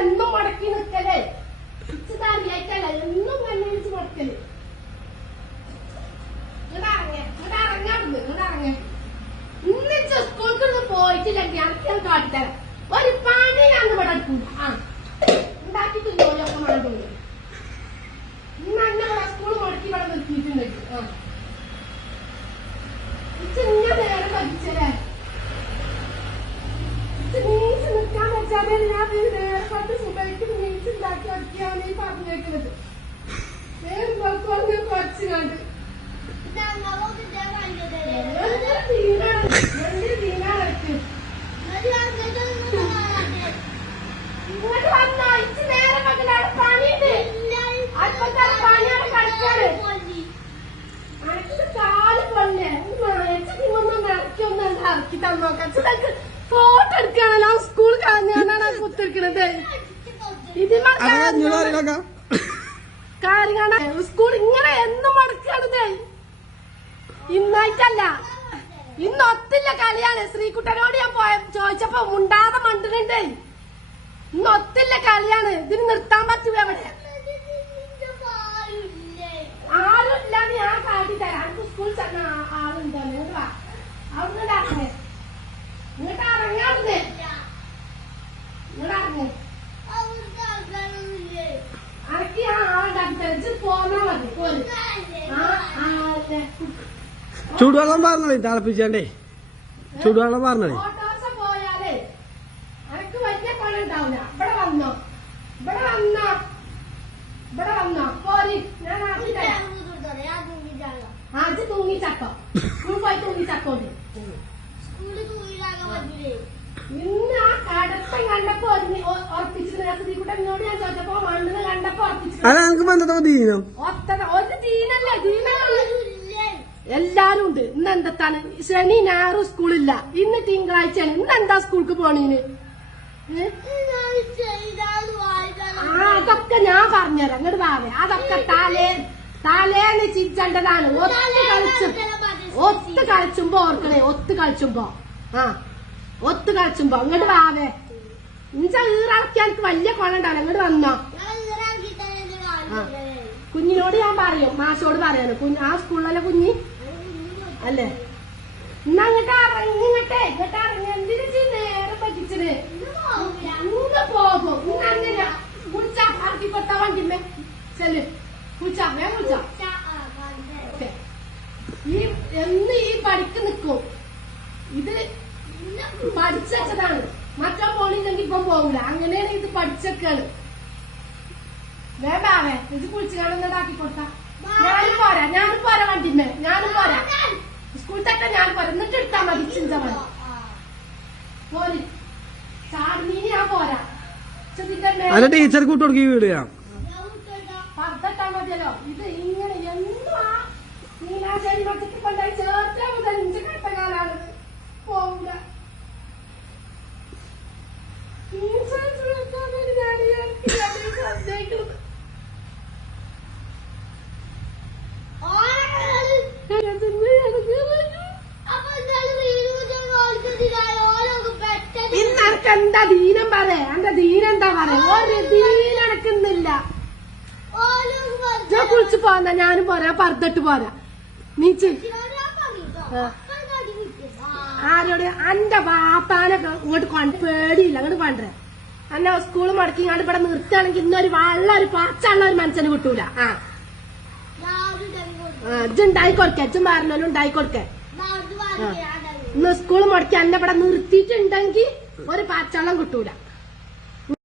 എന്നും മുടക്കി നിക്കലേ ഇച്ചതറിയായിട്ടല്ല എന്നും കണ്ണു വിളിച്ച് മുടക്കല്. ഇറങ്ങ ഇന്ന് സ്കൂൾക്ക് പോയിട്ടില്ലെങ്കിൽ അനക്ക് കാട്ടിത്തരാം. ഒരു പണി ഞാൻ ഇവിടെ എടുക്കൂല. ആ ഉണ്ടാക്കിട്ട് ജോലിയൊക്കെ വേണ്ടോളൂ. ഇന്ന് എന്നെ ഇവിടെ സ്കൂൾ മുടക്കി ഇവിടെ നിർത്തിയിട്ടുണ്ടെങ്കിൽ ഇങ്ങനെ നേരെ പഠിച്ചല്ലേ മീൻസ് നിൽക്കാൻ വെച്ചാലേ ഞാൻ നേരെ പണ്ട് സുഖമായിട്ട് മീൻസ് ഉണ്ടാക്കി വയ്ക്കാണ് ഈ പറഞ്ഞേക്കുന്നത്. നേരെ പുറത്ത് കുറച്ച് കണ്ട് ഇങ്ങോട്ട് വന്നോ ഇച്ച് നേരെ മക്കളാണ് പണിയുണ്ട്. അടുപ്പത്തെ പണിയാണ് കളിക്കാണ്. അനക്ക് കാല് പൊന്നെ ഇങ്ങൊന്നും ഇറക്കിയൊന്നും ഇറക്കി തന്നോക്കാം. Photo എടുക്കാണല്ലോ school കളഞ്ഞാണ് കുത്തിരിക്കണത്. ഇതിമ കാര്യമാണ് സ്കൂൾ ഇങ്ങനെ എന്നും മടക്കാണത്. ഇന്നായിട്ടല്ല ഇന്ന് ഒത്തില്ല കളിയാണ്. ശ്രീകുട്ടനോട് ഞാൻ ചോദിച്ചപ്പോ മുണ്ടാതെ മണ്ടുന്നുണ്ട്. ഇന്ന് ഒത്തില്ല കളിയാണ്. ഇതിന് നിർത്താൻ പറ്റുക എവിടെ? ആരും ഇല്ലാന്ന് ഞാൻ കാട്ടി തരാം. സ്കൂൾ ചെന്ന ആളുണ്ടോ? നിങ്ങൾ അവിടുന്ന് ഇറങ്ങേ ഇങ്ങോട്ട് ഇറങ്ങാറുന്നേ ഇങ്ങോട്ട് അനക്ക് ഞാൻ ആളുണ്ടാക്കി തരച്ച് പോന്നാ മതി. ചൂടുവെള്ളം പറഞ്ഞോളി തിളപ്പിച്ചേ. ചൂടുവെള്ളം പറഞ്ഞോളി. ഓട്ടോസ പോയാലേ അനക്ക് വലിയ പണി ഉണ്ടാവില്ല. ഇവിടെ വന്നോ ഇവിടെ വന്നോ ഇവിടെ വന്നോ പോരി. ഞാൻ ആദ്യ തൂങ്ങിച്ചട്ടോ സ്കൂൾ പോയി തൂങ്ങിച്ചക്കോണ്ട്. ഇന്ന് ആ കടത്തം കണ്ടപ്പോ ഉറപ്പിച്ചിട്ട് ഞാൻ ചോദിച്ചപ്പോ മണ്ണിന് കണ്ടപ്പോ ഉറപ്പിച്ചിട്ട് ഒരു ദീനല്ല എല്ലാരും ഉണ്ട്. ഇന്ന് എന്താണ് ശനി ഞായറും സ്കൂളില്ല. ഇന്ന് തിങ്കളാഴ്ചയാണ്. ഇന്ന് എന്താ സ്കൂൾക്ക് പോണീന്? അതൊക്കെ ഞാൻ പറഞ്ഞുതരാം. അങ്ങോട്ട് പാവേ അതൊക്കെ തലേന്ന് ചിരിച്ചേണ്ടതാണ്. ഒത്ത് കളിച്ചുമ്പോ ഓർക്കണേ. ഒത്ത് കളിച്ചുമ്പോ ഒത്ത് കളിച്ചുമ്പോ അങ്ങോട്ട് പാവേ ഇഞ്ച ഈറക്കാൻ എനിക്ക് വലിയ കൊള്ളണ്ടാവില്ല. അങ്ങോട്ട് വന്നോ. കുഞ്ഞിനോട് ഞാൻ പറയും. മാഷോട് പറയാനോ ആ സ്കൂളിലല്ലേ കുഞ്ഞി അല്ലേ? ഇന്ന് അങ്ങോട്ട് ഇറങ്ങിങ്ങട്ടെ ഇങ്ങോട്ട് ഇറങ്ങി എന്തിനു നേരെ പറ്റിച്ചത്? ഇന്ന് പോകും. ഇന്ന് അങ്ങനെ കുളിച്ചാ ആർക്കി കൊടുത്താ വണ്ടിമ്മേ ചെല് കുളിച്ചാ വേ കുളിച്ചാ. ഈ എന്ന് ഈ പഠിക്ക് നിക്കും. ഇത് പഠിച്ചതാണ്. മറ്റോ പോണില്ലെങ്കിൽ ഇപ്പം പോകൂല. അങ്ങനെയാണ് ഇത് പഠിച്ചൊക്കെയാണ്. വേണ്ടാവേ ഇത് കുളിച്ച് കാണുന്നതാക്കി കൊടുത്താ ഞാനും പോരാ വണ്ടിമ്മേ. ഞാനും പോരാ സ്കൂൾ തട്ട ഞാൻ പോരാ. എന്നിട്ട് എടുത്താ മതി ചിന്ത മതി പോരി. ചാടിനീന് ഞാൻ പോരാ. ടീച്ചർ കൂട്ടുകൊടുക്കി വീടുക പത്തട്ടാ മതിയല്ലോ. ഇത് ഇങ്ങനെ എന്നും ആ നീലാശ്ശേരി മറ്റക്ക് കൊണ്ടായി ചേർത്താ മുതൽ ഇഞ്ച കട്ടകാലാണ് പോകൂല. ഇന്നക്ക് എന്താ ദീനം പറ. എന്റെ ദീനെന്താ പറയാ? ഒരു ദീനടക്കുന്നില്ല. ഞാൻ കുളിച്ച് പോന്ന ഞാനും പോരാ. പർദ്ദട്ട് പോരാ. നീച്ച് ആരോട് എന്റെ വാപ്പാനെ ഇങ്ങോട്ട് കൊണ്ട് പേടിയില്ല. അങ്ങോട്ട് കൊണ്ടേ എന്നെ സ്കൂള് മുടക്കി ഇങ്ങോട്ട് ഇവിടെ നിർത്തുകയാണെങ്കിൽ ഇന്നൊരു വെള്ളം ഒരു പാച്ചുള്ള ഒരു മനുഷ്യന് കിട്ടൂല. ഇജ്ജുണ്ടായി കൊടുക്ക. ഇജ്ജും പറഞ്ഞാലും ഉണ്ടായി കൊടുക്ക. ഇന്ന് സ്കൂള് മുടക്കി എന്നെ ഇവിടെ നിർത്തിയിട്ടുണ്ടെങ്കിൽ ഒരു പാച്ചള്ളം കിട്ടൂല.